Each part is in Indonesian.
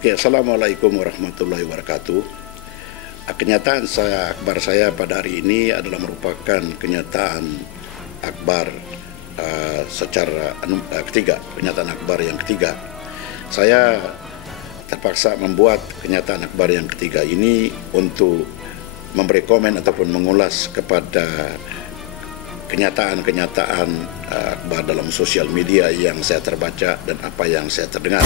Oke, Assalamualaikum warahmatullahi wabarakatuh. Kenyataan akbar saya pada hari ini adalah merupakan kenyataan akbar secara ketiga, kenyataan akbar yang ketiga. Saya terpaksa membuat kenyataan akbar yang ketiga ini untuk memberi komen ataupun mengulas kepada kenyataan-kenyataan akbar dalam sosial media yang saya terbaca dan apa yang saya terdengar.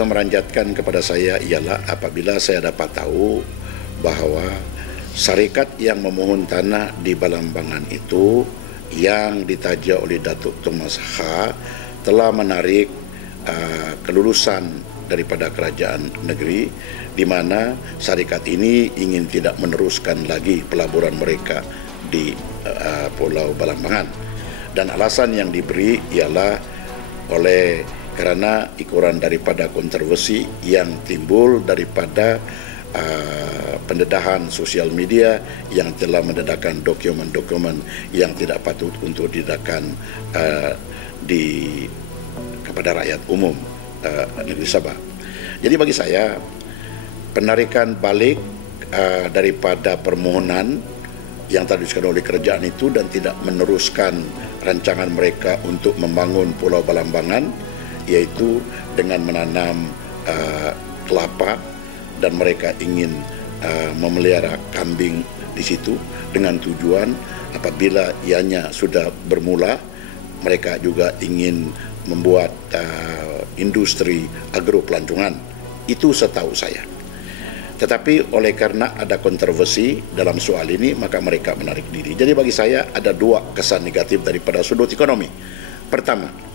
Memanjatkan kepada saya ialah apabila saya dapat tahu bahwa syarikat yang memohon tanah di Balambangan itu yang ditaja oleh Datuk Thomas H telah menarik kelulusan daripada kerajaan negeri, di mana syarikat ini ingin tidak meneruskan lagi pelaburan mereka di Pulau Balambangan, dan alasan yang diberi ialah karena ikuran daripada kontroversi yang timbul daripada pendedahan sosial media yang telah mendedahkan dokumen-dokumen yang tidak patut untuk didedahkan kepada rakyat umum negeri Sabah. Jadi bagi saya, penarikan balik daripada permohonan yang terdiskusikan oleh kerajaan itu dan tidak meneruskan rancangan mereka untuk membangun Pulau Balambangan, yaitu dengan menanam kelapa, dan mereka ingin memelihara kambing di situ dengan tujuan apabila ianya sudah bermula, mereka juga ingin membuat industri agropelancongan. Itu setahu saya. Tetapi oleh karena ada kontroversi dalam soal ini, maka mereka menarik diri. Jadi bagi saya ada dua kesan negatif daripada sudut ekonomi. Pertama,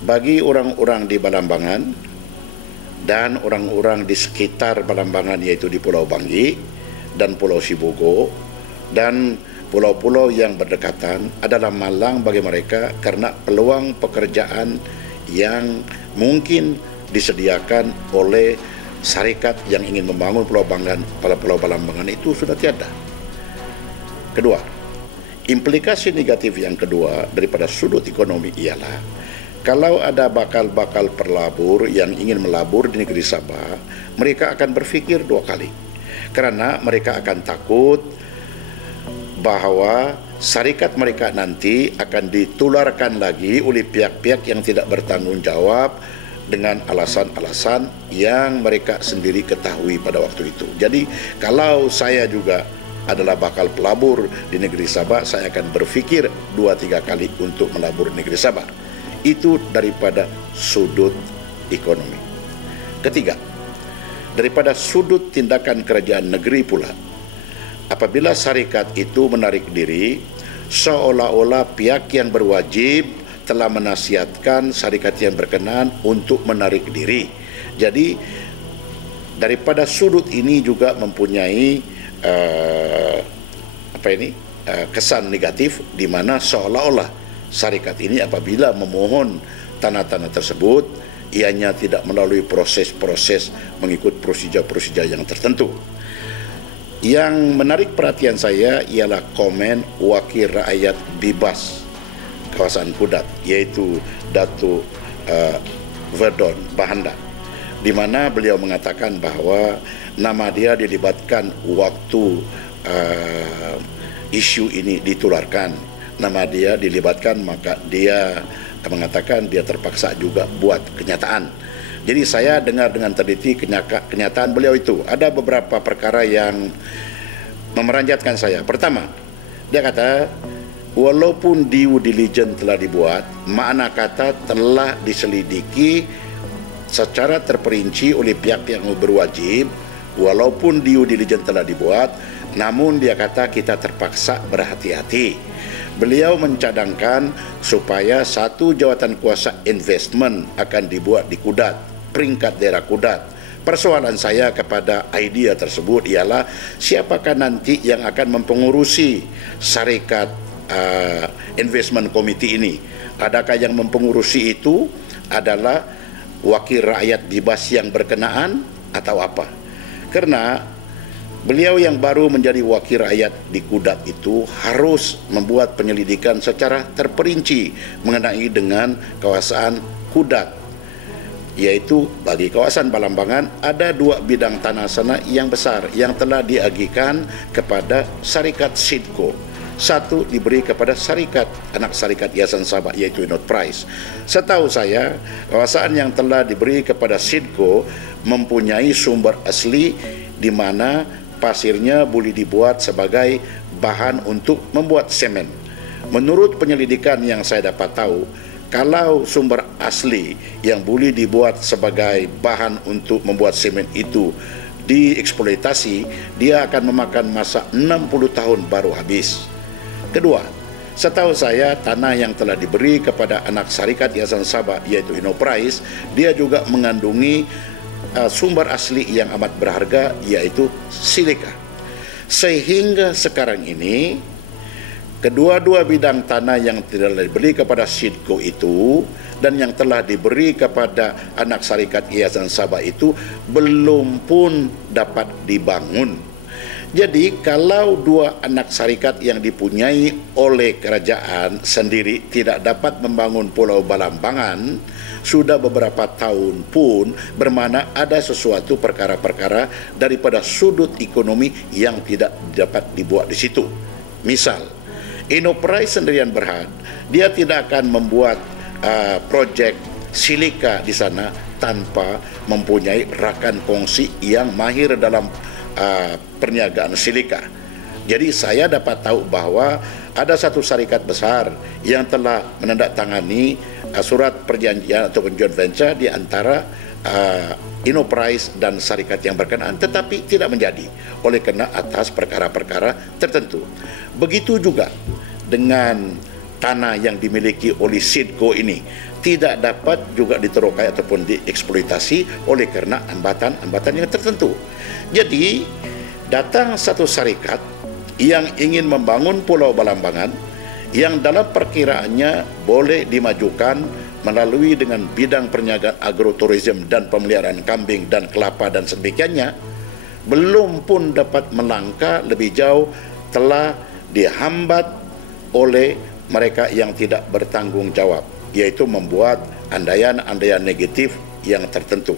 bagi orang-orang di Balambangan dan orang-orang di sekitar Balambangan, yaitu di Pulau Banggi dan Pulau Sibogo dan pulau-pulau yang berdekatan, adalah malang bagi mereka karena peluang pekerjaan yang mungkin disediakan oleh syarikat yang ingin membangun Pulau Balambangan itu sudah tiada. Kedua, implikasi negatif yang kedua daripada sudut ekonomi ialah kalau ada bakal-bakal pelabur yang ingin melabur di negeri Sabah, mereka akan berfikir dua kali. Kerana mereka akan takut bahawa syarikat mereka nanti akan ditularkan lagi oleh pihak-pihak yang tidak bertanggung jawab dengan alasan-alasan yang mereka sendiri ketahui pada waktu itu. Jadi kalau saya juga adalah bakal pelabur di negeri Sabah, saya akan berfikir 2-3 kali untuk melabur di negeri Sabah. Itu daripada sudut ekonomi. Ketiga, daripada sudut tindakan kerajaan negeri pula, apabila syarikat itu menarik diri, seolah-olah pihak yang berwajib telah menasihatkan syarikat yang berkenaan untuk menarik diri. Jadi daripada sudut ini juga mempunyai kesan negatif, di mana seolah-olah syarikat ini apabila memohon tanah-tanah tersebut, ianya tidak melalui proses-proses mengikut prosedur-prosedur yang tertentu. Yang menarik perhatian saya ialah komen Wakil Rakyat Bibas Kawasan Kudat, yaitu Datuk Verdon Bahanda, di mana beliau mengatakan bahawa nama dia dilibatkan waktu isu ini ditularkan. Nama dia dilibatkan, maka dia mengatakan dia terpaksa juga buat kenyataan. Jadi saya dengar dengan teliti kenyataan beliau itu. Ada beberapa perkara yang memeranjatkan saya. Pertama, dia kata walaupun due diligence telah dibuat, makna kata telah diselidiki secara terperinci oleh pihak yang berwajib. Walaupun due diligence telah dibuat, namun dia kata kita terpaksa berhati-hati. Beliau mencadangkan supaya satu jawatan kuasa investment akan dibuat di Kudat, peringkat daerah Kudat. Persoalan saya kepada idea tersebut ialah siapakah nanti yang akan mempengurusi syarikat investment committee ini? Adakah yang mempengurusi itu adalah wakil rakyat di BAS yang berkenaan atau apa? Karena beliau yang baru menjadi wakil rakyat di Kudat itu harus membuat penyelidikan secara terperinci mengenai dengan kawasan Kudat, yaitu bagi kawasan Balambangan ada 2 bidang tanah sana yang besar yang telah diagihkan kepada syarikat Sidco. Satu diberi kepada anak syarikat Yayasan Sabah, yaitu Enterprise. Setahu saya, kawasan yang telah diberi kepada Sidco mempunyai sumber asli di mana pasirnya boleh dibuat sebagai bahan untuk membuat semen. Menurut penyelidikan yang saya dapat tahu, kalau sumber asli yang boleh dibuat sebagai bahan untuk membuat semen itu dieksploitasi, dia akan memakan masa 60 tahun baru habis. Kedua, setahu saya tanah yang telah diberi kepada anak syarikat Yayasan Sabah, yaitu Enterprise, dia juga mengandungi sumber asli yang amat berharga, yaitu silika. Sehingga sekarang ini kedua-dua bidang tanah yang telah diberi kepada Sidco itu dan yang telah diberi kepada anak syarikat Yayasan Sabah itu belum pun dapat dibangun. Jadi kalau 2 anak syarikat yang dipunyai oleh kerajaan sendiri tidak dapat membangun Pulau Balambangan sudah beberapa tahun pun, bermakna ada sesuatu perkara-perkara daripada sudut ekonomi yang tidak dapat dibuat di situ. Misal, Enterprise sendirian berhad, dia tidak akan membuat projek silika di sana tanpa mempunyai rakan kongsi yang mahir dalam perniagaan silika. Jadi saya dapat tahu bahawa ada satu syarikat besar yang telah menandatangani surat perjanjian ataupun joint venture di antara Enterprise dan syarikat yang berkenaan, tetapi tidak menjadi oleh kerana atas perkara-perkara tertentu. Begitu juga dengan tanah yang dimiliki oleh Sidco ini tidak dapat juga diterokai ataupun dieksploitasi oleh kerana hambatan-hambatan yang tertentu. Jadi datang satu syarikat yang ingin membangun Pulau Balambangan yang dalam perkiraannya boleh dimajukan melalui dengan bidang perniagaan agroturism dan pemeliharaan kambing dan kelapa dan sebagainya, belum pun dapat melangkah lebih jauh telah dihambat oleh mereka yang tidak bertanggung jawab, yaitu membuat andaian-andaian negatif yang tertentu.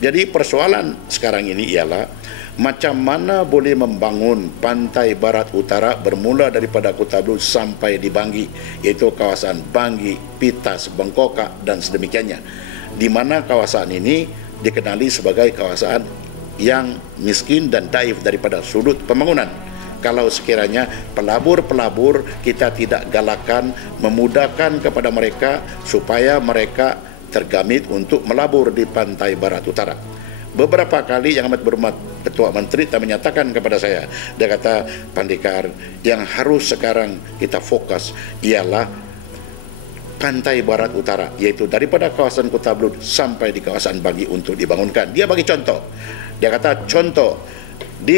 Jadi persoalan sekarang ini ialah macam mana boleh membangun pantai barat utara bermula daripada Kota Belud sampai di Banggi, iaitu kawasan Banggi, Pitas, Bengkokak dan sedemikiannya, di mana kawasan ini dikenali sebagai kawasan yang miskin dan daif daripada sudut pembangunan. Kalau sekiranya pelabur-pelabur kita tidak galakan, memudahkan kepada mereka supaya mereka tergamit untuk melabur di pantai barat utara. Beberapa kali yang amat berhormat Ketua Menteri telah menyatakan kepada saya, dia kata, Pandekar, yang harus sekarang kita fokus ialah pantai barat utara, yaitu daripada kawasan Kota Belud sampai di kawasan Banggi untuk dibangunkan. Dia bagi contoh, dia kata contoh,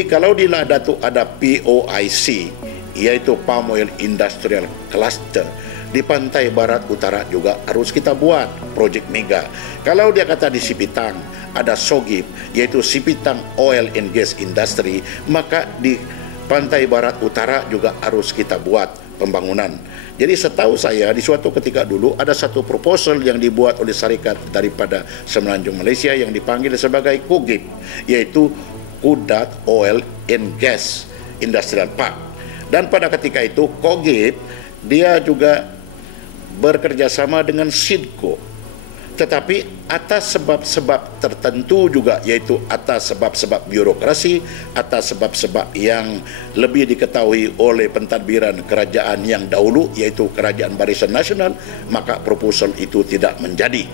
kalau di Ladatu ada POIC, yaitu Palm Oil Industrial Cluster, di pantai barat utara juga harus kita buat projek mega. Kalau dia kata di Sipitang ada SOGIP, yaitu Sipitang Oil and Gas Industry, maka di pantai barat utara juga harus kita buat pembangunan. Jadi setahu saya di suatu ketika dulu ada satu proposal yang dibuat oleh syarikat daripada Semenanjung Malaysia yang dipanggil sebagai KOGIP, yaitu Kudat Oil and Gas Industrial Park. Dan pada ketika itu KOGIP dia juga bekerjasama dengan Sidco, tetapi atas sebab-sebab tertentu juga, yaitu atas sebab-sebab birokrasi, atas sebab-sebab yang lebih diketahui oleh pentadbiran kerajaan yang dahulu, yaitu Kerajaan Barisan Nasional, maka proposal itu tidak menjadi.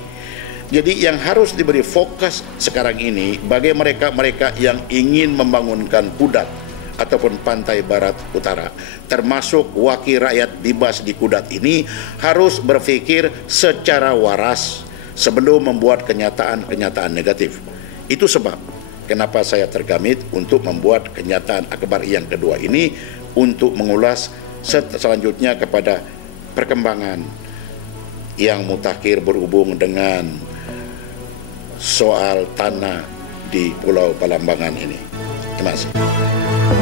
Jadi yang harus diberi fokus sekarang ini bagi mereka-mereka yang ingin membangunkan Kudat ataupun pantai barat utara, termasuk wakil rakyat di BAS di Kudat ini, harus berfikir secara waras, sebelum membuat kenyataan-kenyataan negatif. Itu sebab kenapa saya tergamit untuk membuat kenyataan akbar yang kedua ini, untuk mengulas selanjutnya kepada perkembangan yang mutakhir berhubung dengan soal tanah di Pulau Balambangan ini. Terima kasih.